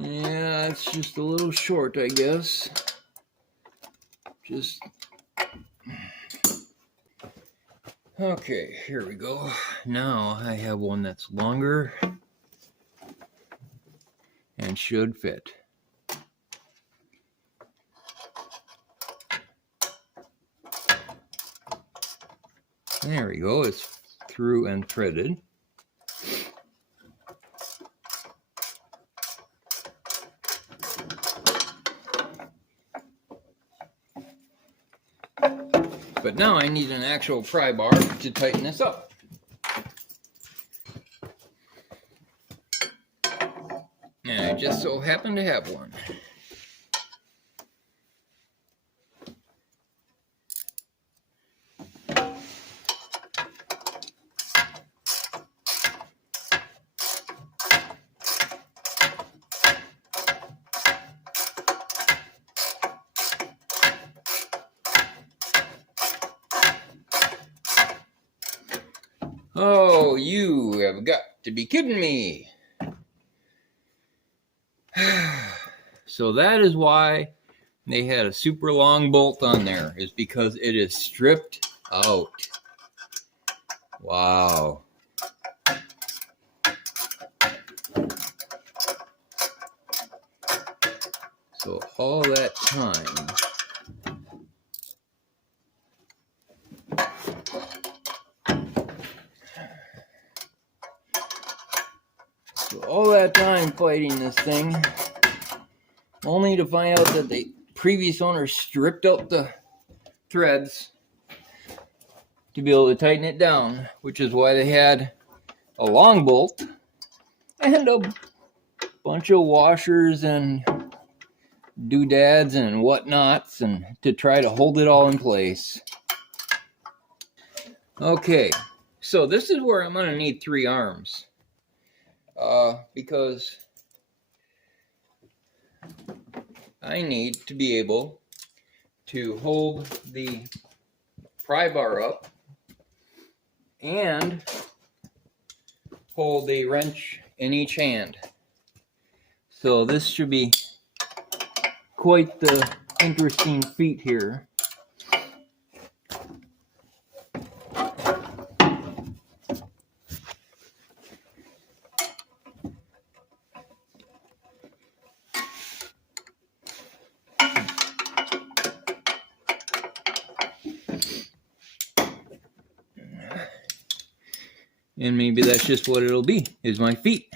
Yeah, it's just a little short, I guess. Okay, here we go. Now I have one that's longer and should fit. There we go, it's through and threaded. But now I need an actual pry bar to tighten this up. And I just so happen to have one. Oh, you have got to be kidding me. So that is why they had a super long bolt on there, is because it is stripped out. Wow. So all that time, fighting this thing, only to find out that the previous owner stripped out the threads to be able to tighten it down, which is why they had a long bolt and a bunch of washers and doodads and whatnots and to try to hold it all in place. Okay, so this is where I'm going to need 3 arms because I need to be able to hold the pry bar up and hold the wrench in each hand. So this should be quite the interesting feat here. And maybe that's just what it'll be, is my feet.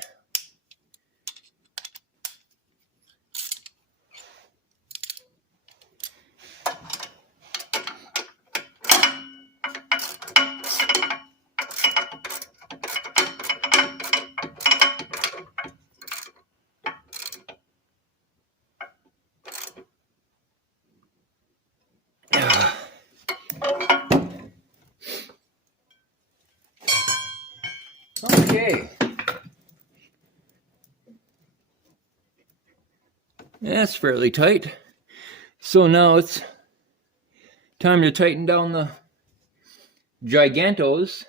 Okay. That's fairly tight. So now it's time to tighten down the gigantos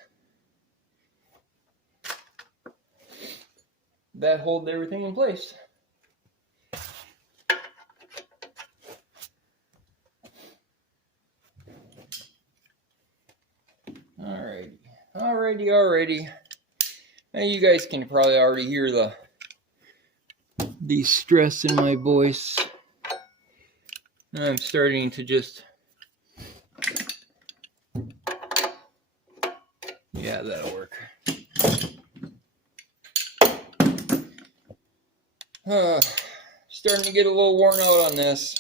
that hold everything in place. Alrighty. Now you guys can probably already hear the stress in my voice. I'm starting to just... Yeah, that'll work. Starting to get a little worn out on this.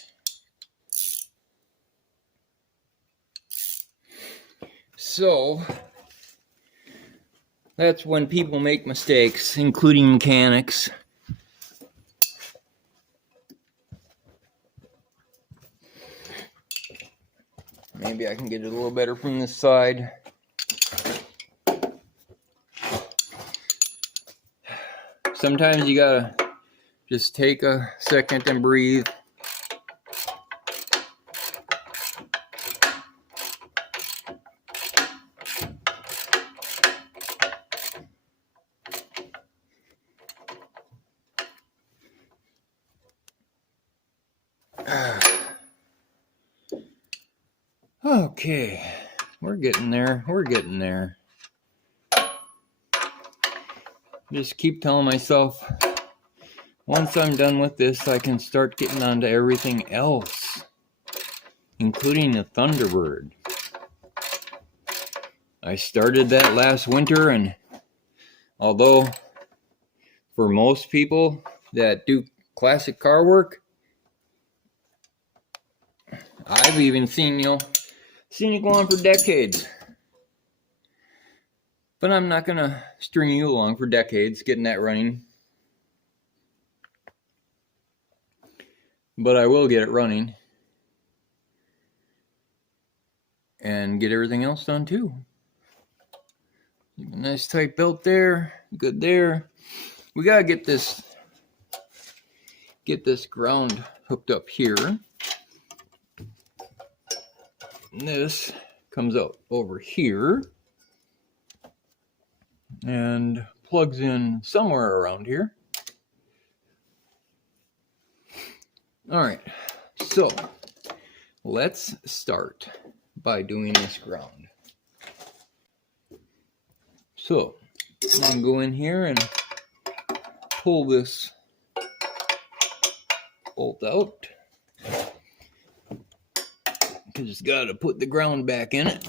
So, that's when people make mistakes, including mechanics. Maybe I can get it a little better from this side. Sometimes you gotta just take a second and breathe. Okay, we're getting there. We're getting there. Just keep telling myself, once I'm done with this, I can start getting onto everything else, including the Thunderbird. I started that last winter, and although for most people that do classic car work, I've even seen it go on for decades. But I'm not gonna string you along for decades getting that running. But I will get it running and get everything else done too. Nice tight belt there, good there. We gotta get this ground hooked up here. And this comes out over here and plugs in somewhere around here. All right, so let's start by doing this ground. So I'm gonna go in here and pull this bolt out, because it's got to put the ground back in it.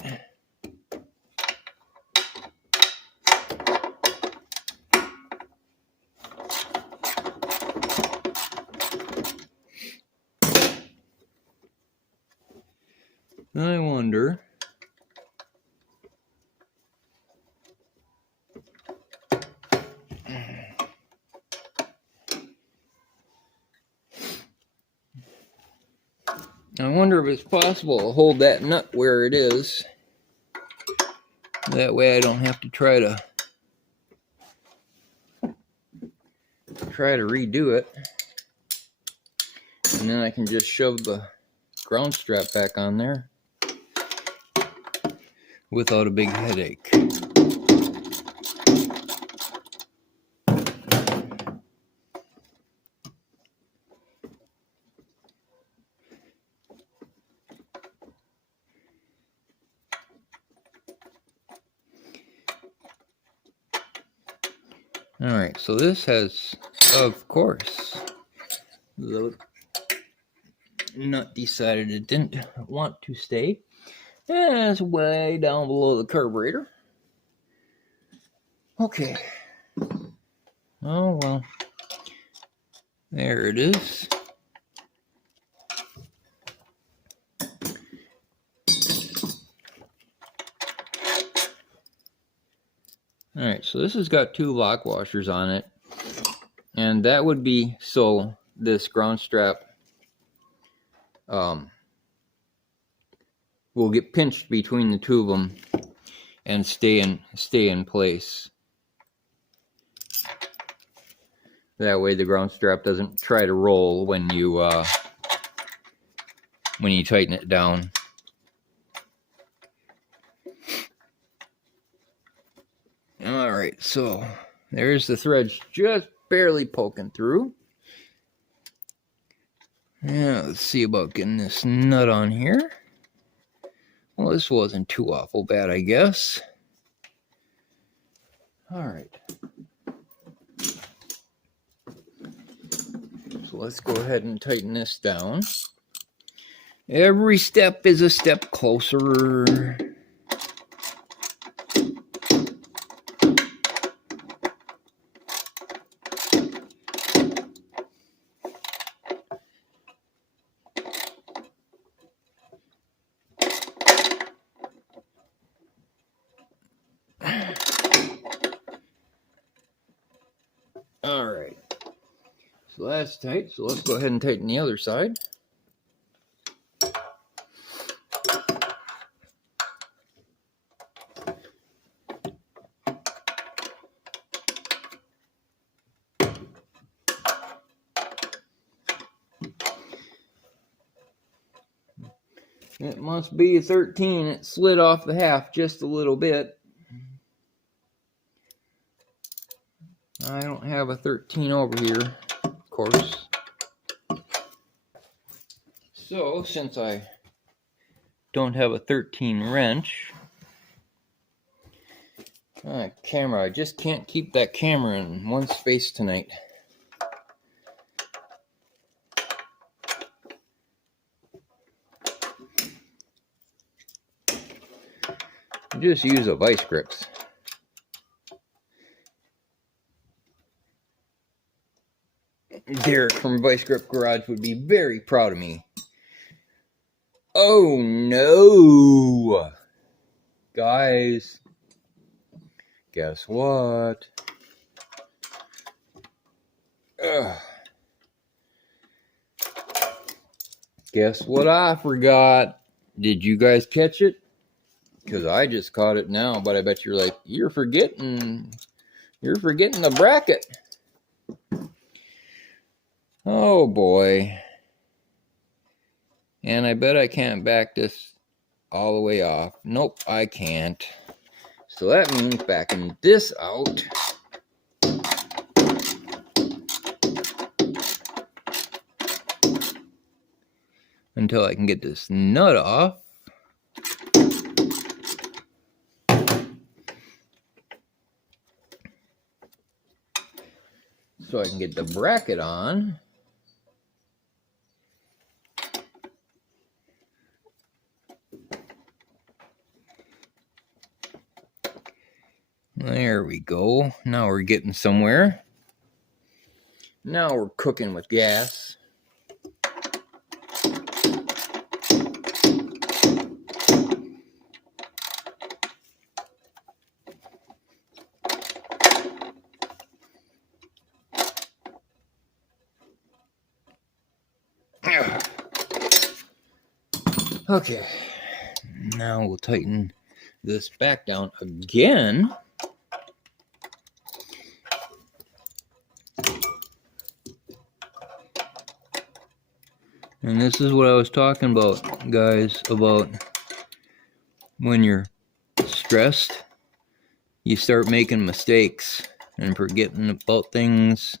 I wonder if it's possible to hold that nut where it is. That way I don't have to try to redo it. And then I can just shove the ground strap back on there without a big headache. Alright, so this has, of course, the nut decided it didn't want to stay. And it's way down below the carburetor. Okay. Oh, well. There it is. Alright, so this has got 2 lock washers on it. And that would be so this ground strap will get pinched between the 2 of them and stay in place. That way the ground strap doesn't try to roll when you tighten it down. Alright, so there's the threads just barely poking through. Yeah, let's see about getting this nut on here. Well, this wasn't too awful bad, I guess. Alright. So let's go ahead and tighten this down. Every step is a step closer. Alright, so that's tight, so let's go ahead and tighten the other side. It must be a 13, it slid off the half just a little bit. I don't have a 13 over here, of course. So, since I don't have a 13 wrench. Camera, I just can't keep that camera in one space tonight. Just use a vice grips. Derek from Vice Grip Garage would be very proud of me. Oh no! Guys, guess what? Guess what I forgot? Did you guys catch it? Because I just caught it now, but I bet you're like, you're forgetting the bracket. Oh boy. And I bet I can't back this all the way off. Nope, I can't. So that means backing this out. Until I can get this nut off. So I can get the bracket on. There we go. Now we're getting somewhere. Now we're cooking with gas. Okay, now we'll tighten this back down again. And this is what I was talking about, guys, about when you're stressed, you start making mistakes and forgetting about things.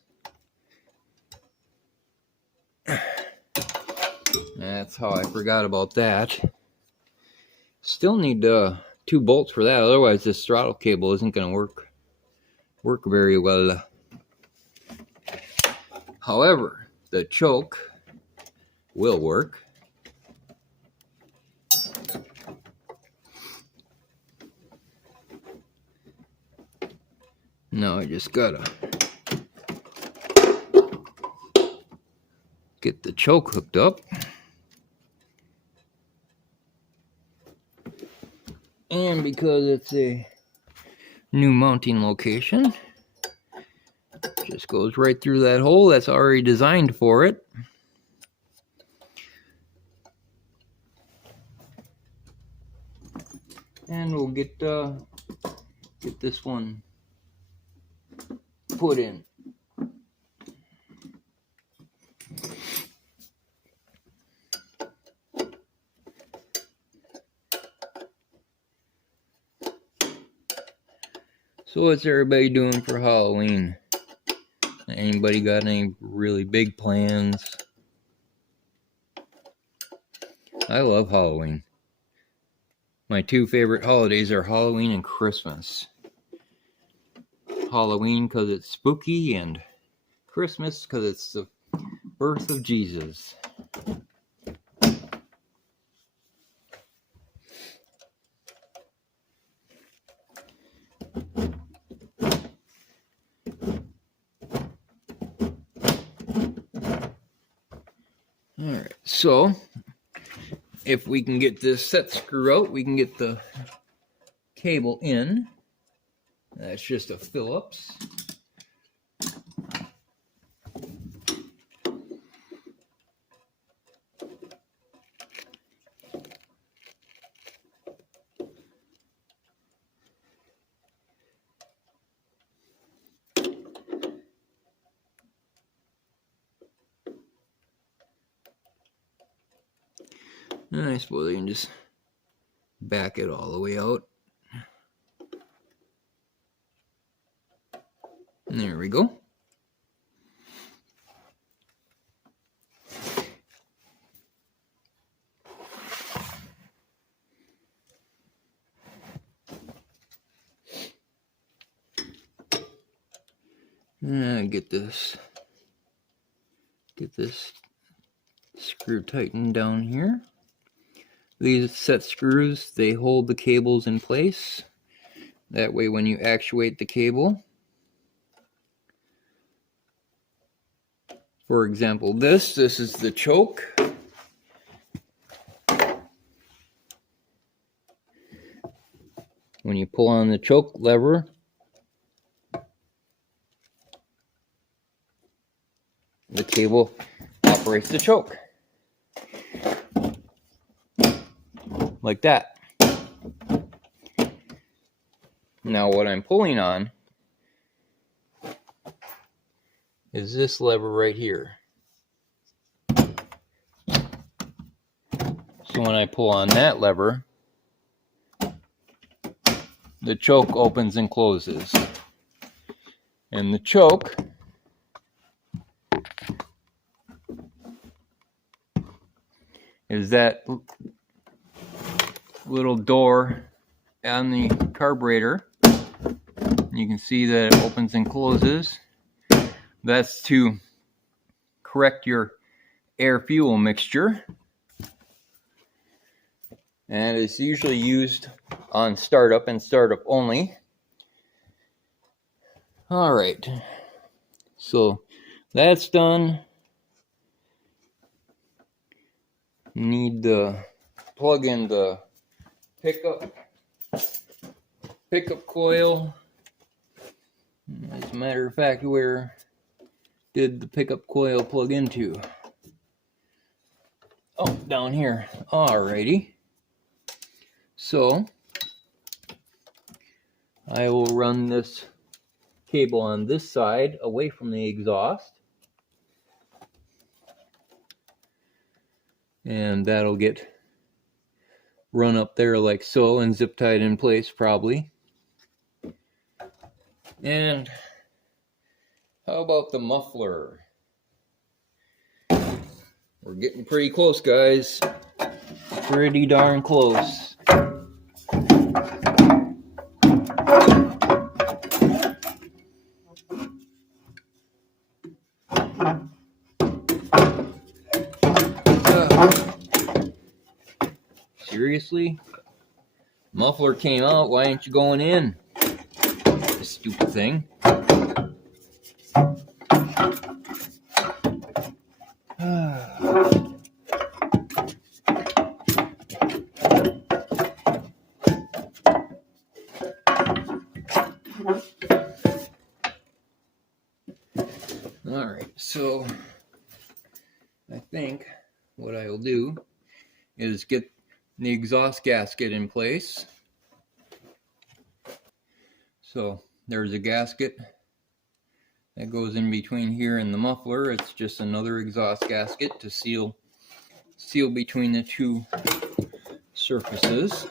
That's how I forgot about that. Still need 2 bolts for that, otherwise this throttle cable isn't going to work very well. However, the choke will work. Now I just gotta get the choke hooked up. And because it's a new mounting location, just goes right through that hole that's already designed for it. And we'll get this one put in. So what's everybody doing for Halloween? Anybody got any really big plans? I love Halloween. My 2 favorite holidays are Halloween and Christmas. Halloween because it's spooky, and Christmas because it's the birth of Jesus. Alright, so if we can get this set screw out, we can get the cable in. That's just a Phillips. And I suppose I can just back it all the way out. And there we go. Get this screw tightened down here. These set screws, they hold the cables in place. That way when you actuate the cable, for example this is the choke. When you pull on the choke lever, the cable operates the choke. Like that. Now what I'm pulling on is this lever right here. So when I pull on that lever, the choke opens and closes. And the choke is that little door on the carburetor. You can see that it opens and closes. That's to correct your air-fuel mixture. And it's usually used on startup and startup only. Alright, so that's done. Need to plug in the pickup coil. As a matter of fact, where did the pickup coil plug into? Oh, down here. Alrighty. So I will run this cable on this side away from the exhaust, and that'll get run up there like so and zip tied in place probably. And how about the muffler? We're getting pretty close, guys. Pretty darn close. Seriously? Muffler came out, why ain't you going in? This stupid thing. Alright, so I think what I will do is get the exhaust gasket in place. So there's a gasket that goes in between here and the muffler. It's just another exhaust gasket to seal between the two surfaces.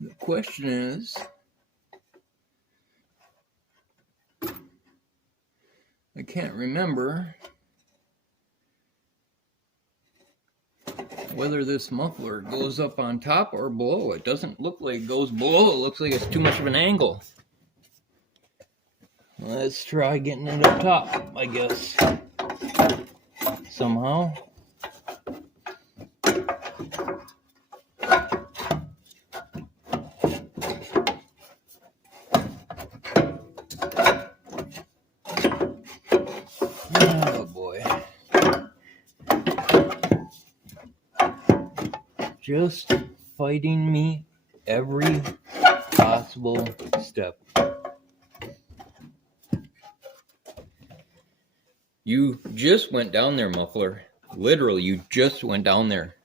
The question is, I can't remember whether this muffler goes up on top or below. It doesn't look like it goes below. It looks like it's too much of an angle. Let's try getting it up top, I guess. Somehow. Oh boy. Just fighting me every possible step. You just went down there, muffler. Literally, you just went down there.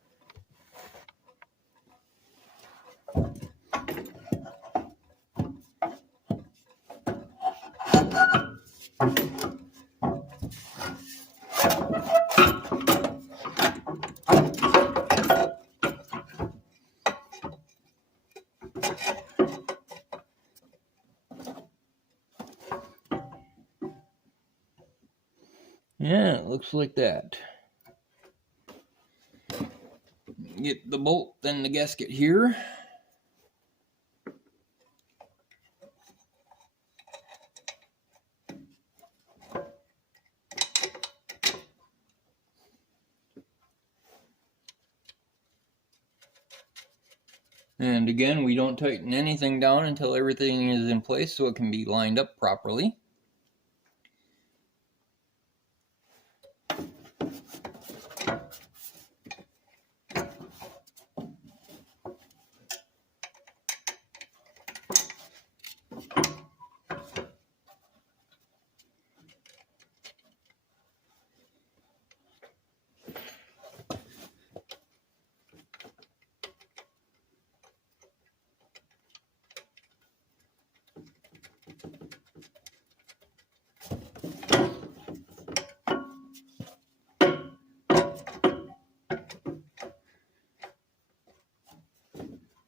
Yeah, it looks like that. Get the bolt, then the gasket here. And again, we don't tighten anything down until everything is in place so it can be lined up properly.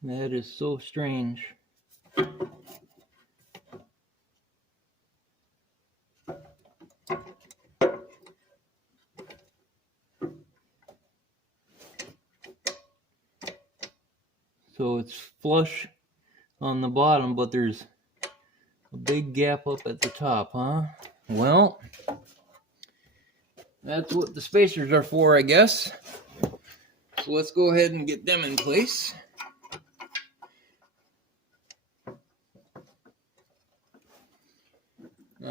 That is so strange. So it's flush on the bottom, but there's a big gap up at the top, huh? Well, that's what the spacers are for, I guess. So let's go ahead and get them in place.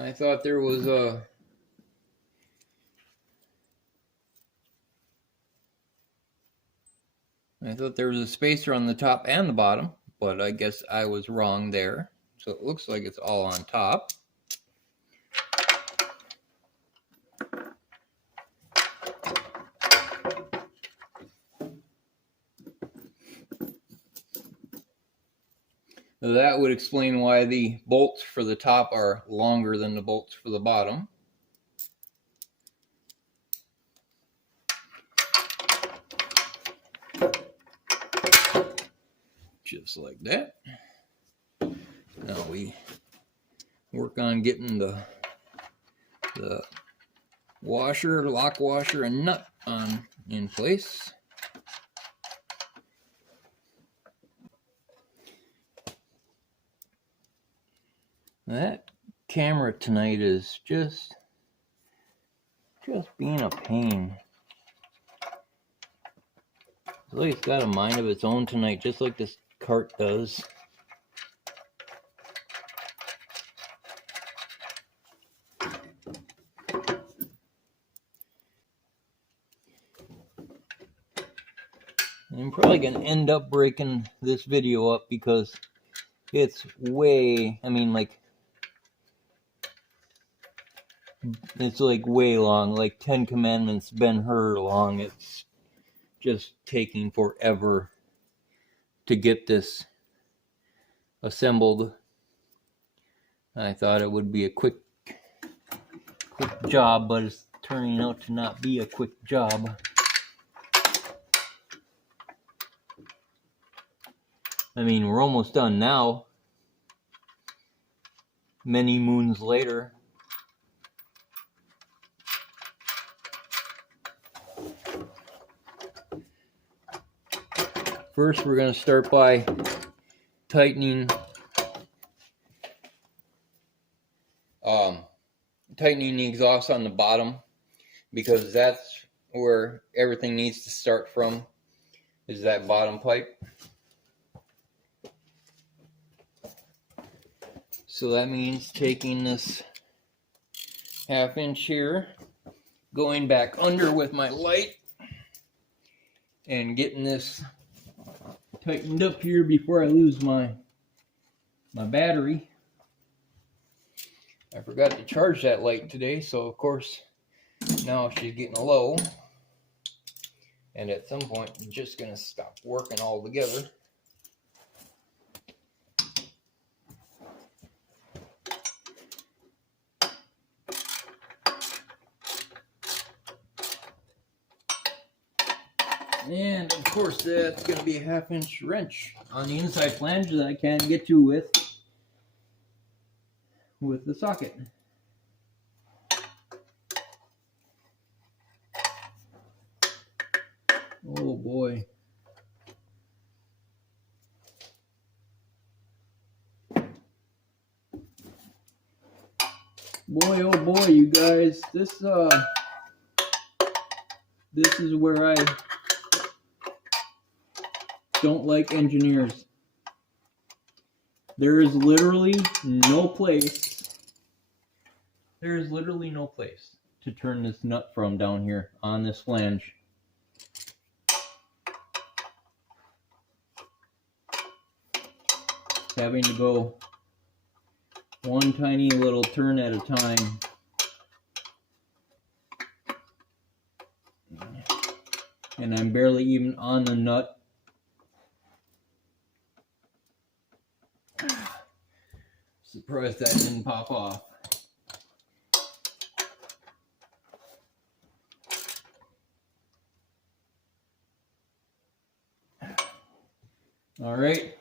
I thought there was a spacer on the top and the bottom, but I guess I was wrong there. So it looks like it's all on top. So that would explain why the bolts for the top are longer than the bolts for the bottom. Just like that. Now we work on getting the washer, lock washer, and nut in place. That camera tonight is just being a pain. It's like it's got a mind of its own tonight, just like this cart does. I'm probably going to end up breaking this video up because it's way, it's like way long, like 10 Commandments Ben-Hur long. It's just taking forever to get this assembled. I thought it would be a quick job, but it's turning out to not be a quick job. We're almost done now. Many moons later. First, we're going to start by tightening the exhaust on the bottom, because that's where everything needs to start from, is that bottom pipe. So that means taking this 1/2 inch here, going back under with my light, and getting this tightened up here before I lose my battery. I forgot to charge that light today, so of course now she's getting low, and at some point I'm just going to stop working altogether. And of course that's going to be a 1/2 inch wrench on the inside flange that I can't get to with the socket. Oh boy. Boy, oh boy, you guys, this is where I don't like engineers. There is literally no place. There is literally no place to turn this nut from down here on this flange. Having to go one tiny little turn at a time. And I'm barely even on the nut. Surprised that didn't pop off. All right,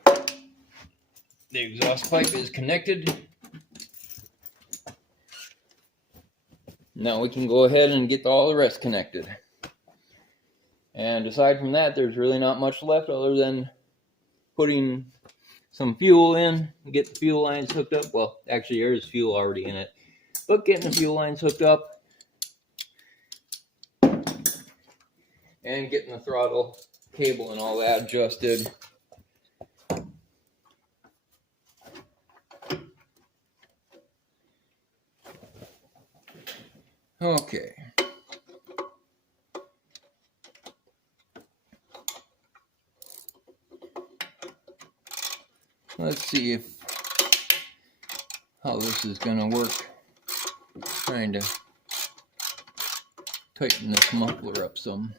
the exhaust pipe is connected. Now we can go ahead and get all the rest connected. And aside from that, there's really not much left other than putting some fuel in, get the fuel lines hooked up. Well, actually there is fuel already in it, but getting the fuel lines hooked up and getting the throttle cable and all that adjusted. Okay. Let's see how this is going to work. Trying to tighten this muffler up some.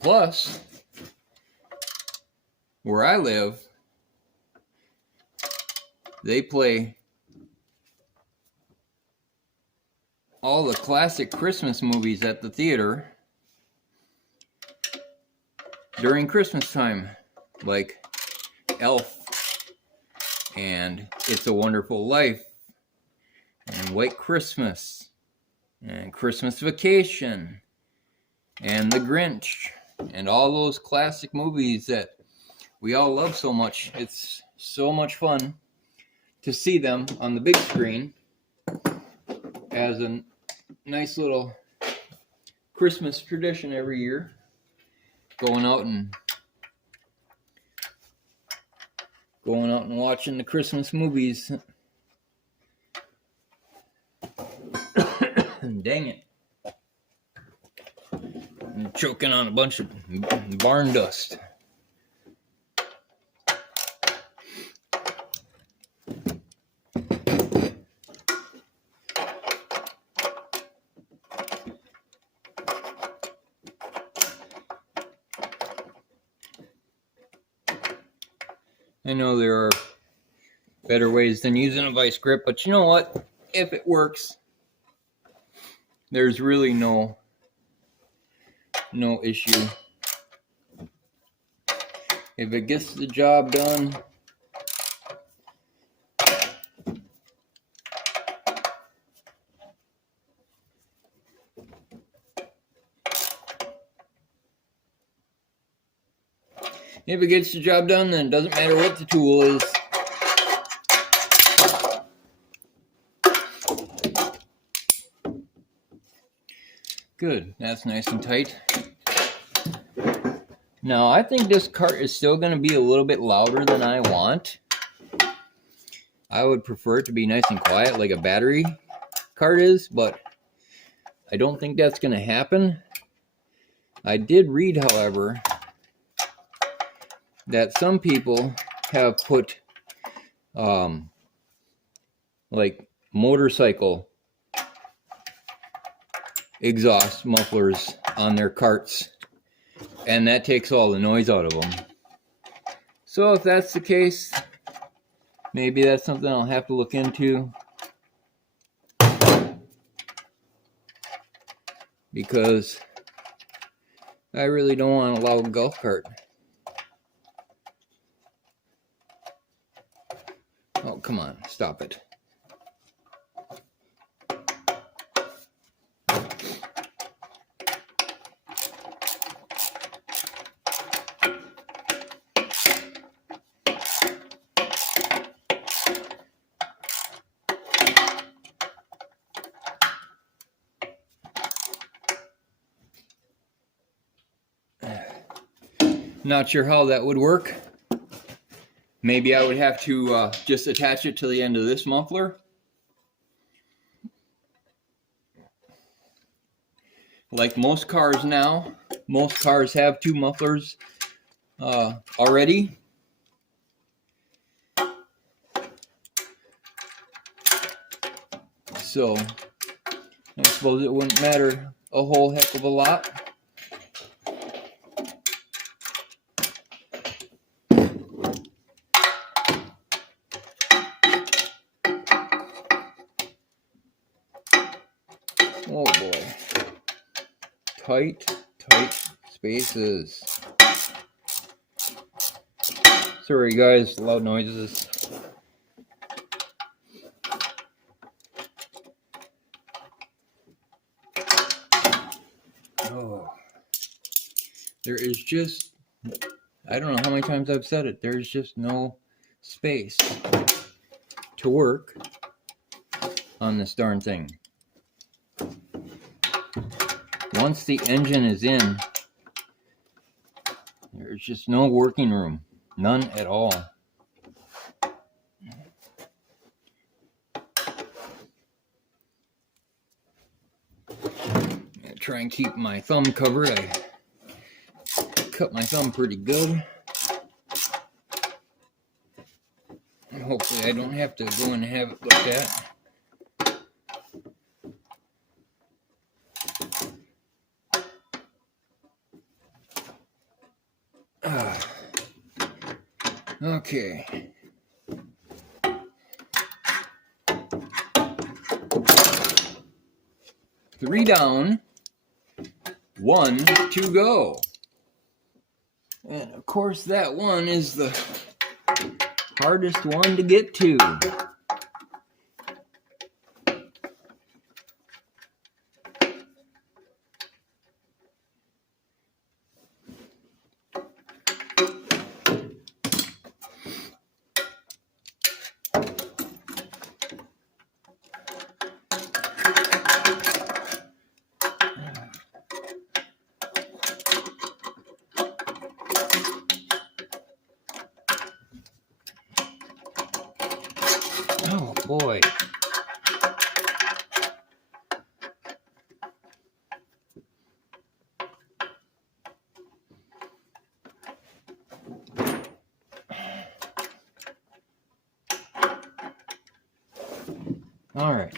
Plus, where I live, they play all the classic Christmas movies at the theater during Christmas time, like Elf and It's a Wonderful Life and White Christmas and Christmas Vacation and The Grinch and all those classic movies that we all love so much. It's so much fun to see them on the big screen as a nice little Christmas tradition every year. Going out and watching the Christmas movies. Dang it. I'm choking on a bunch of barn dust. I know there are better ways than using a vice grip, but you know what? If it works, there's really no issue. If it gets the job done, then it doesn't matter what the tool is. Good, that's nice and tight. Now, I think this cart is still going to be a little bit louder than I want. I would prefer it to be nice and quiet like a battery cart is, but I don't think that's going to happen. I did read, however, that some people have put like motorcycle exhaust mufflers on their carts, and that takes all the noise out of them. So if that's the case, maybe that's something I'll have to look into, because I really don't want a loud golf cart. Oh, come on, stop it. Not sure how that would work. Maybe I would have to just attach it to the end of this muffler. Like most cars now, most cars have two mufflers already. So I suppose it wouldn't matter a whole heck of a lot. Oh boy. Tight spaces. Sorry guys, loud noises. Oh. There is just, I don't know how many times I've said it, there's just no space to work on this darn thing. Once the engine is in, there's just no working room. None at all. I'll try and keep my thumb covered. I cut my thumb pretty good. Hopefully I don't have to go and have it looked at. Okay. Three down, one to go. And of course that one is the hardest one to get to. Oh boy. All right.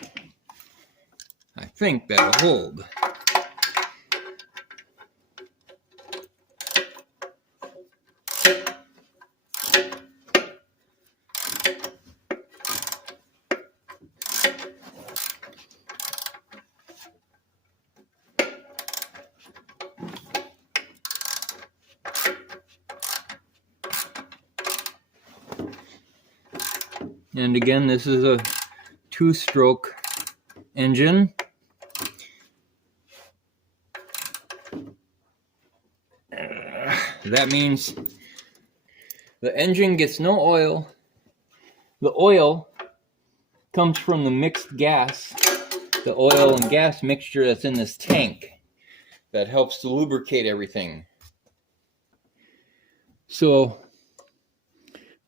I think that'll hold. And again, this is a two-stroke engine. That means the engine gets no oil. The oil comes from the mixed gas, the oil and gas mixture that's in this tank that helps to lubricate everything. So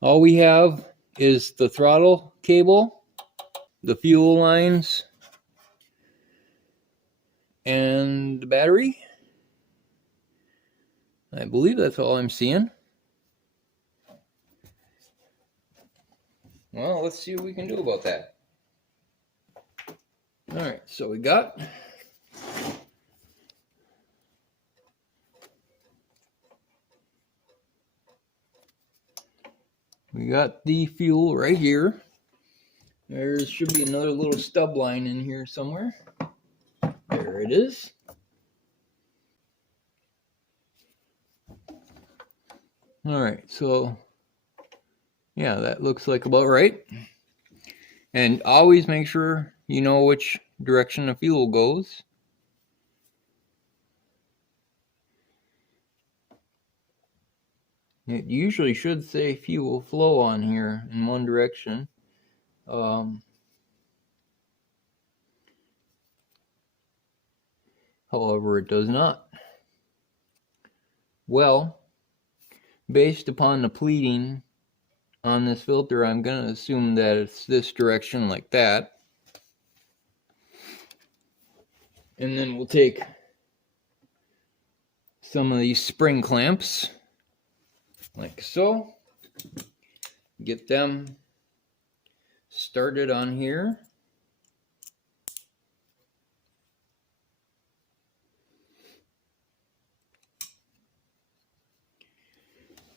all we have is the throttle cable, the fuel lines, and the battery. I believe that's all I'm seeing. Well, let's see what we can do about that. All right, so we got the fuel right here. There should be another little stub line in here somewhere. There it is. All right, so yeah, that looks like about right. And always make sure you know which direction the fuel goes. It usually should say fuel flow on here in one direction. However, it does not. Well, Based upon the pleating on this filter, I'm going to assume that it's this direction like that. And then we'll take some of these spring clamps, like so, get them started on here.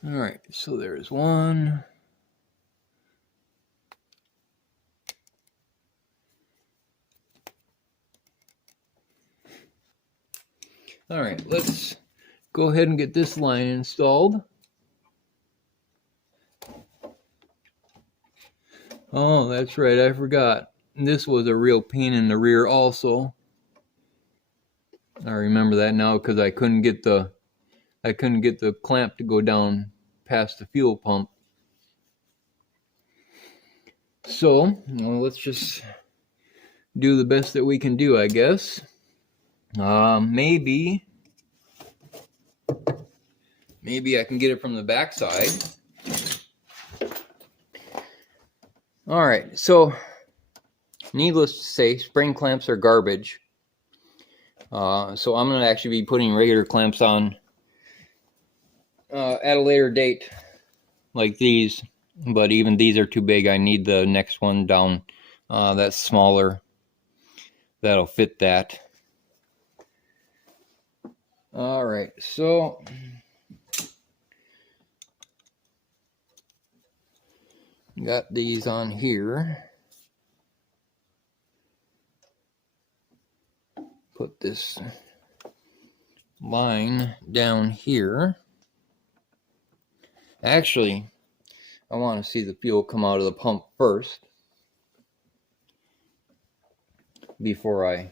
All right, so there's one. All right, let's go ahead and get this line installed. Oh, that's right, I forgot. This was a real pain in the rear also. I remember that now because I couldn't get the clamp to go down past the fuel pump. So, well, let's just do the best that we can do, I guess. Maybe I can get it from the back side. All right, so needless to say, spring clamps are garbage. So I'm going to actually be putting regular clamps on at a later date, like these. But even these are too big. I need the next one down that's smaller. That'll fit that. All right, so got these on here. Put this line down here. Actually, I want to see the fuel come out of the pump first before I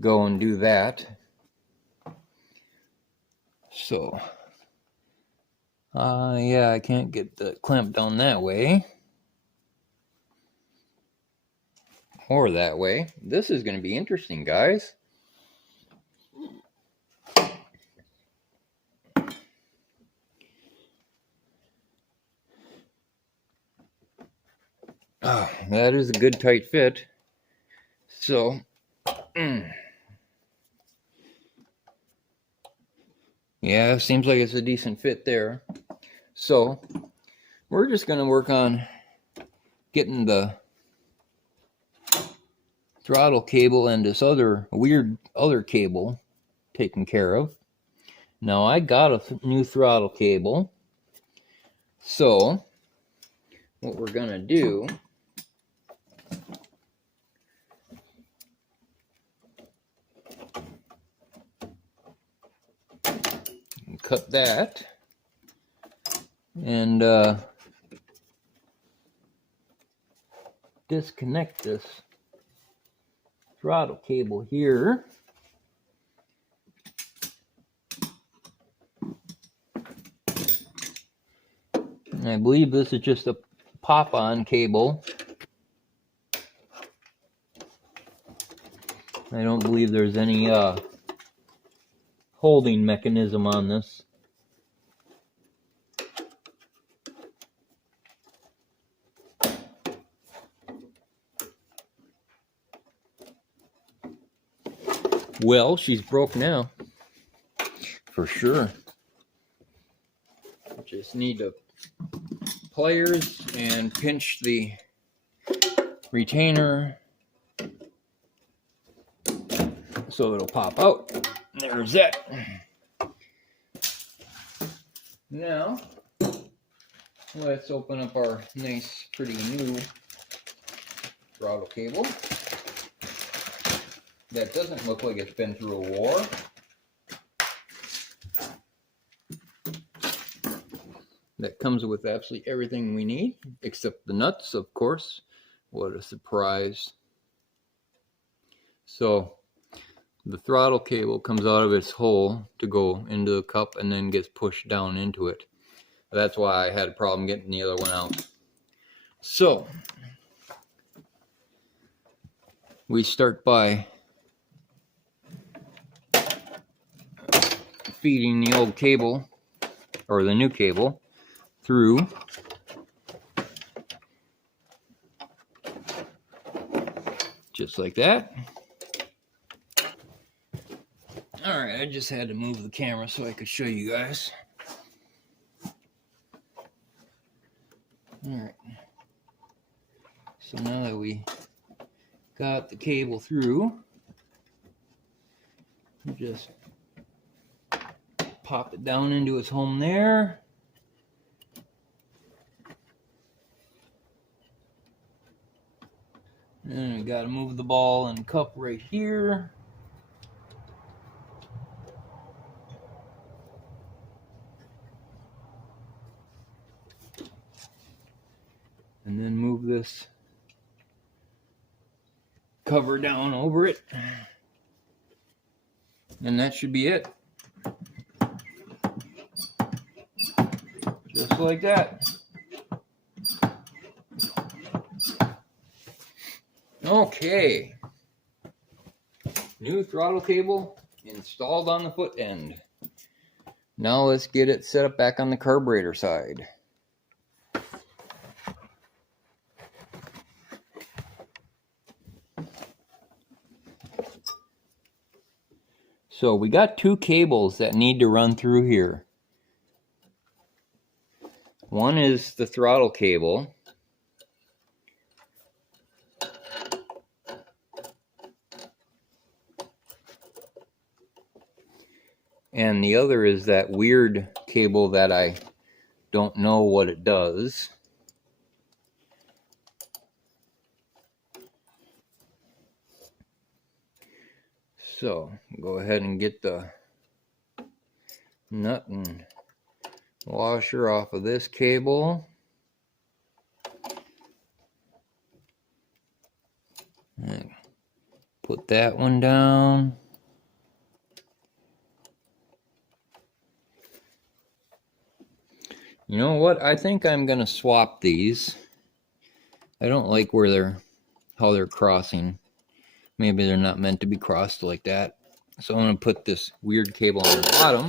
go and do that. So, yeah, I can't get the clamp down that way. Or that way. This is going to be interesting, guys. Oh, that is a good tight fit. So, yeah, seems like it's a decent fit there. So, we're just going to work on getting the throttle cable and this weird other cable taken care of. Now, I got a new throttle cable. So, what we're going to do cut that and disconnect this throttle cable here. And I believe this is just a pop-on cable. I don't believe there's any holding mechanism on this. Well, she's broke now, for sure. Just need to pliers and pinch the retainer so it'll pop out. There's that. Now, let's open up our nice, pretty new throttle cable. That doesn't look like it's been through a war. That comes with absolutely everything we need, except the nuts, of course. What a surprise. So, the throttle cable comes out of its hole to go into the cup and then gets pushed down into it. That's why I had a problem getting the other one out. So, we start by feeding the old cable or the new cable, through. Just like that. Alright, I just had to move the camera so I could show you guys. Alright. So now that we got the cable through, we just pop it down into its home there. And we got to move the ball and cup right here. And then move this cover down over it. And that should be it. Just like that. Okay. New throttle cable installed on the foot end. Now let's get it set up back on the carburetor side. So we got two cables that need to run through here. One is the throttle cable. And the other is that weird cable that I don't know what it does. So, go ahead and get the nut and washer off of this cable. And put that one down. You know what? I think I'm going to swap these. I don't like how they're crossing. Maybe they're not meant to be crossed like that. So I'm going to put this weird cable on the bottom.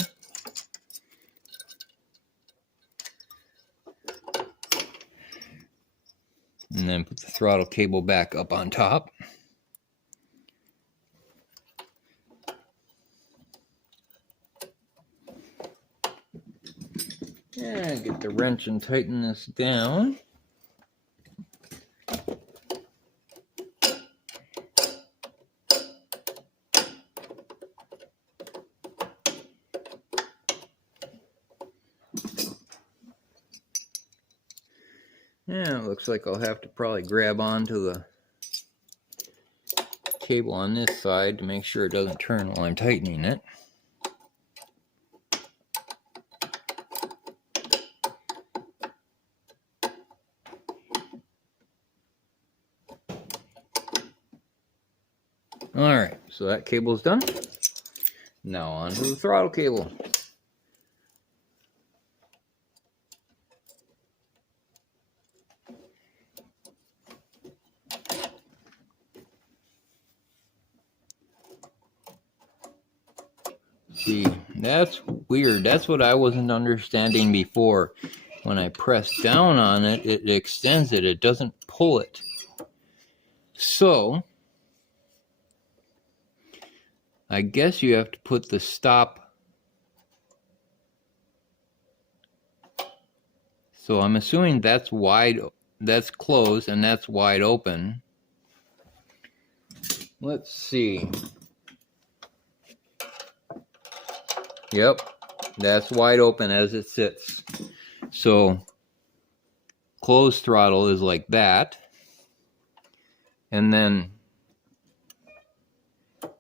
And then put the throttle cable back up on top. And get the wrench and tighten this down. Yeah, it looks like I'll have to probably grab onto the cable on this side to make sure it doesn't turn while I'm tightening it. Alright, so that cable's done. Now onto the throttle cable. See, that's weird. That's what I wasn't understanding before. When I press down on it, it extends it. It doesn't pull it. So, I guess you have to put the stop. So I'm assuming that's closed and that's wide open. Let's see. Yep, that's wide open as it sits. So closed throttle is like that. And then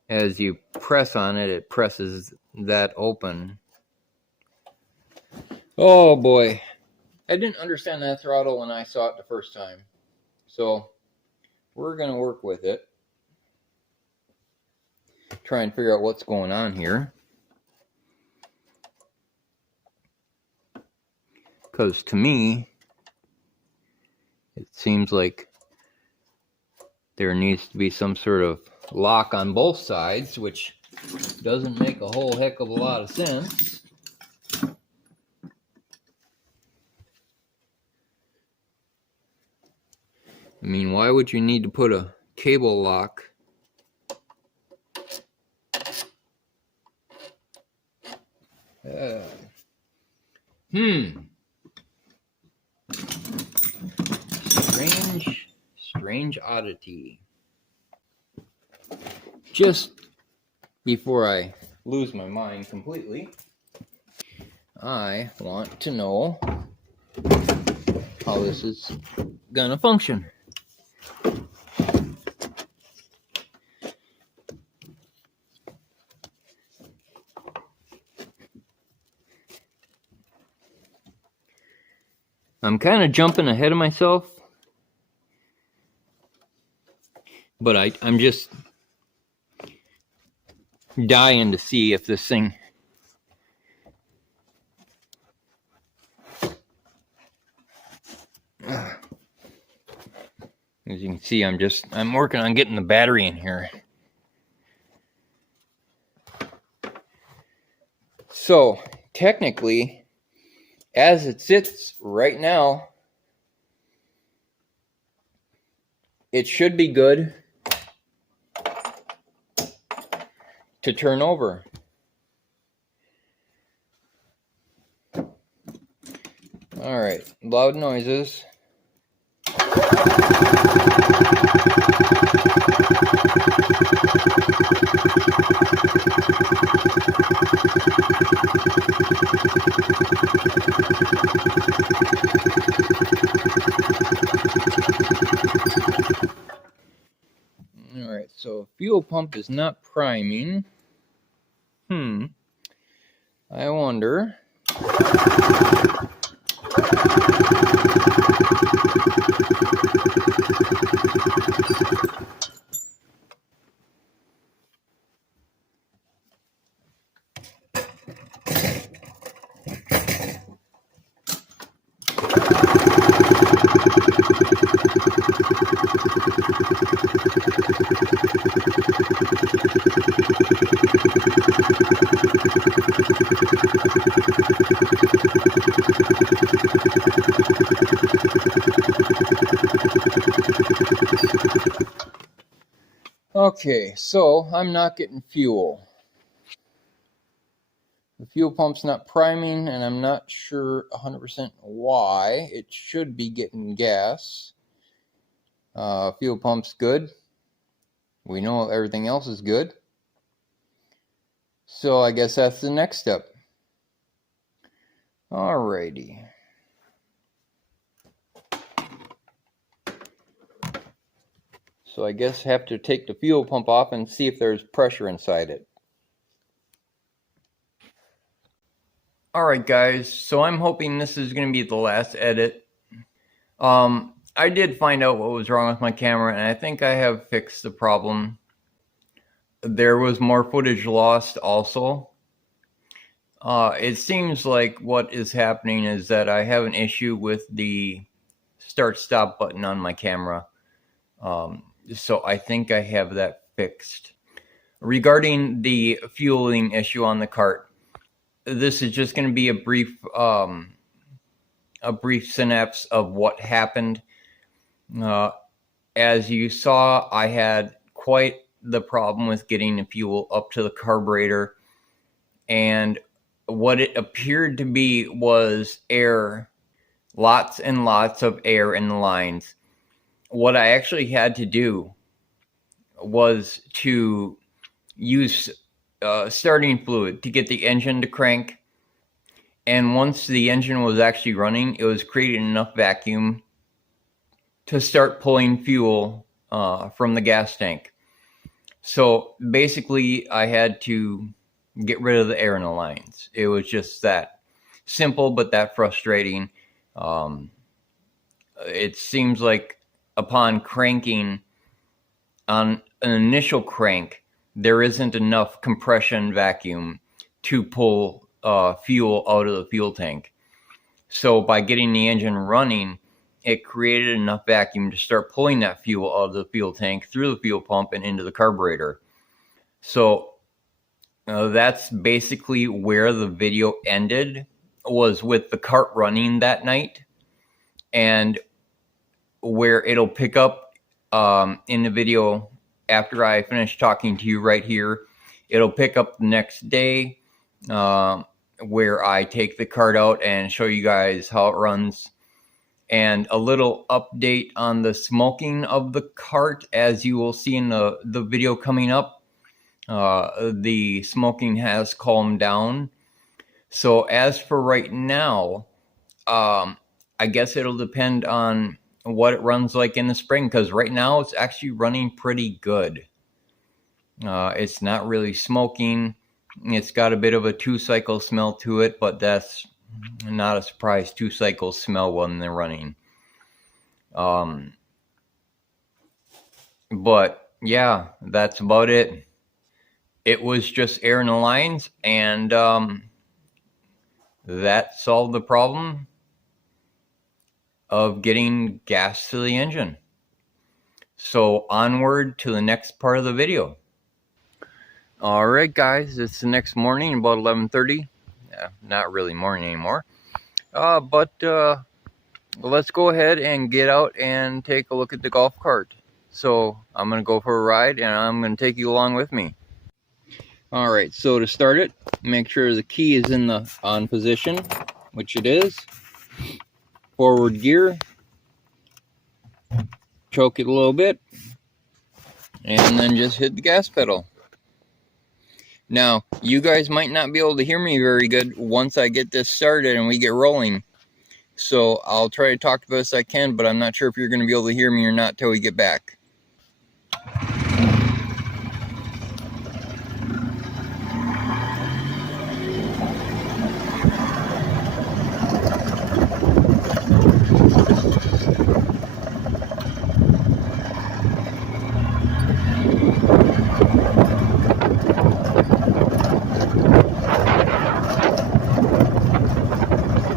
as you press on it, it presses that open. Oh boy. I didn't understand that throttle when I saw it the first time. So we're going to work with it. Try and figure out what's going on here. Because to me, it seems like there needs to be some sort of lock on both sides, which doesn't make a whole heck of a lot of sense. mean, why would you need to put a cable lock? Strange oddity. Just before I lose my mind completely, I want to know how this is gonna function. I'm kind of jumping ahead of myself, but I'm just dying to see if this thing as you can see, I'm working on getting the battery in here. So technically, as it sits right now, it should be good to turn over. All right, loud noises. All right, so fuel pump is not priming. I wonder. Okay, so I'm not getting fuel. The fuel pump's not priming, and I'm not sure 100% why. It should be getting gas. Fuel pump's good. We know everything else is good. So I guess that's the next step. Alrighty. So I guess I have to take the fuel pump off and see if there's pressure inside it. Alright guys, so I'm hoping this is going to be the last edit. I did find out what was wrong with my camera, and I think I have fixed the problem. There was more footage lost also. It seems like what is happening is that I have an issue with the start-stop button on my camera. So I think I have that fixed. Regarding the fueling issue on the cart, this is just going to be a brief synapse of what happened. As you saw, I had quite the problem with getting the fuel up to the carburetor, and what it appeared to be was air, lots and lots of air in the lines. What I actually had to do was to use starting fluid to get the engine to crank, and once the engine was actually running, it was creating enough vacuum to start pulling fuel from the gas tank. So basically I had to get rid of the air in the lines. It was just that simple, but that frustrating. It seems like upon cranking, on an initial crank, there isn't enough compression vacuum to pull fuel out of the fuel tank. So by getting the engine running, it created enough vacuum to start pulling that fuel out of the fuel tank through the fuel pump and into the carburetor. So that's basically where the video ended, was with the cart running that night. And where it'll pick up in the video after I finish talking to you right here. It'll pick up the next day where I take the cart out and show you guys how it runs. And a little update on the smoking of the cart, as you will see in the video coming up. The smoking has calmed down. So as for right now, I guess it'll depend on what it runs like in the spring, because right now it's actually running pretty good. It's not really smoking. It's got a bit of a 2-cycle smell to it, but that's not a surprise. 2 cycles smell when they're running. But yeah, that's about it. It was just air in the lines, and that solved the problem of getting gas to the engine. So onward to the next part of the video. All right, guys, it's the next morning, about 11:30. Not really morning anymore. But let's go ahead and get out and take a look at the golf cart. So I'm going to go for a ride, and I'm going to take you along with me. All right, so to start it, make sure the key is in the on position, which it is. Forward gear. Choke it a little bit, and then just hit the gas pedal. Now, you guys might not be able to hear me very good once I get this started and we get rolling. So I'll try to talk the best I can, but I'm not sure if you're going to be able to hear me or not till we get back.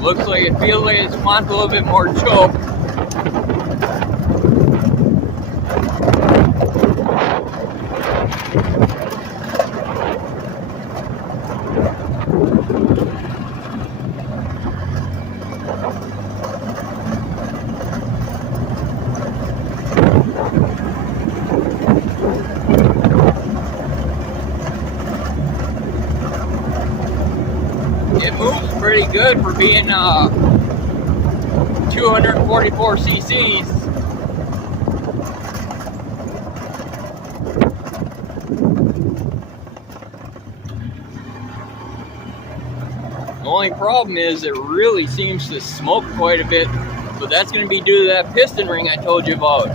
Looks like it feels like it wants a little bit more choke. It moves pretty good for being 244 cc's. The only problem is it really seems to smoke quite a bit, so that's going to be due to that piston ring I told you about.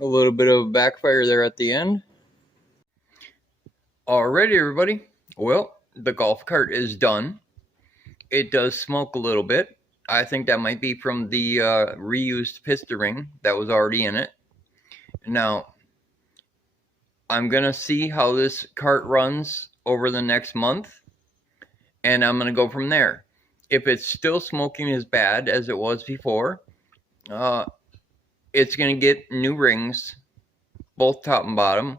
A little bit of backfire there at the end. Alrighty, everybody. Well, the golf cart is done. It does smoke a little bit. I think that might be from the reused piston ring that was already in it. Now, I'm going to see how this cart runs over the next month, and I'm going to go from there. If it's still smoking as bad as it was before, it's going to get new rings, both top and bottom,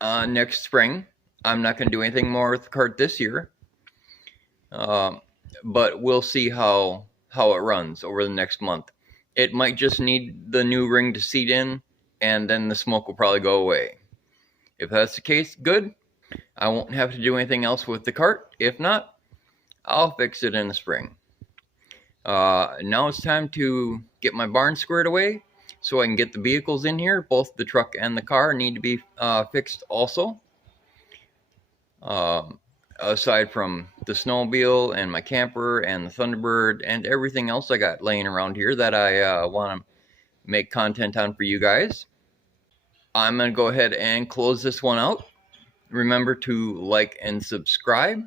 next spring. I'm not going to do anything more with the cart this year, but we'll see how it runs over the next month. it might just need the new ring to seat in, and then the smoke will probably go away. If that's the case, good. I won't have to do anything else with the cart. If not, I'll fix it in the spring. Now it's time to get my barn squared away so I can get the vehicles in here. Both the truck and the car need to be fixed also. Aside from the snowmobile and my camper and the Thunderbird and everything else I got laying around here that I want to make content on for you guys. I'm going to go ahead and close this one out. Remember to like and subscribe,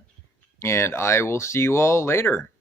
and I will see you all later.